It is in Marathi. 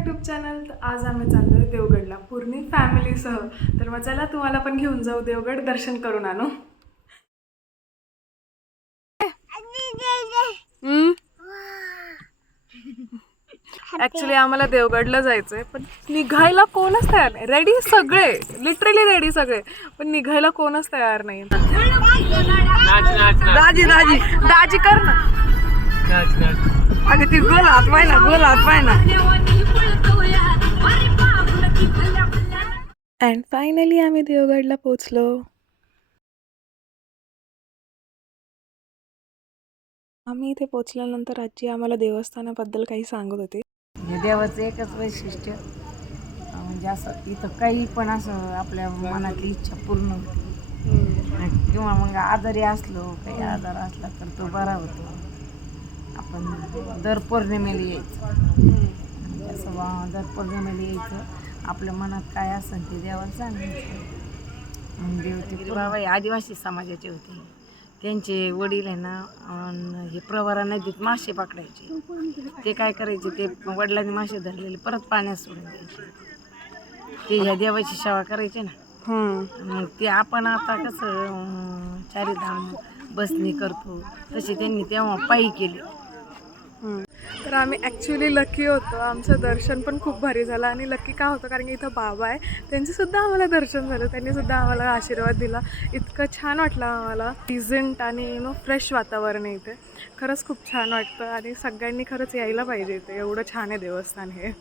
YouTube channel. आज आम्ही चाललोय देवगडला पूर्ण फॅमिलीसह. तर मग चला तुम्हाला पण घेऊन जाऊ, देवगड दर्शन करून आणू. ऍक्च्युली आम्हाला देवगडला जायचंय, पण निघायला कोणच तयार नाही. रेडी सगळे, लिटरली रेडी सगळे, पण निघायला कोणच तयार नाही. दाजी दाजी दाजी कर ना. अगं ती गोल हात पाय ना, गोल हात पाय ना. अँड फायनली आम्ही देवगडला पोचलो. आम्ही इथे पोचल्यानंतर आजी आम्हाला देवस्थानाबद्दल काही सांगत होते. देवाचं एकच वैशिष्ट्य म्हणजे असं इथं काही पण असं आपल्या मनातली इच्छा पूर्ण होते, किंवा मग आजारी असलो, काही आजार असला तर तो बरा होतो. आपण दर पौर्णिमेला यायचं, म्हणजे असं दर पौर्णिमेला यायचं, आपल्या मनात काय असेल ते देवाला सांगायचं. मग देव ते बाबा हे आदिवासी समाजाचे होते, त्यांचे वडील आहे ना हे प्रवरा नदीत मासे पकडायचे. ते काय करायचे, ते वडिलांनी मासे धरलेले परत पाण्यात सोडून द्यायचे. ते ह्या देवाची सेवा करायचे ना. मग ते आपण आता कसं चारिधाम बसनी करतो, तसे त्यांनी तेव्हा पायी केले. तर आम्ही ॲक्च्युली लकी होतो. आमचं दर्शन पण खूप भारी झालं. आणि लकी का होतं, कारण की इथं बाबा आहे, त्यांचंसुद्धा आम्हाला दर्शन झालं. त्यांनीसुद्धा आम्हाला आशीर्वाद दिला. इतकं छान वाटलं आम्हाला. प्लीझंट आणि फ्रेश वातावरण आहे इथे. खरंच खूप छान वाटतं आणि सगळ्यांनी खरंच यायला पाहिजे इथे. एवढं छान आहे देवस्थान हे.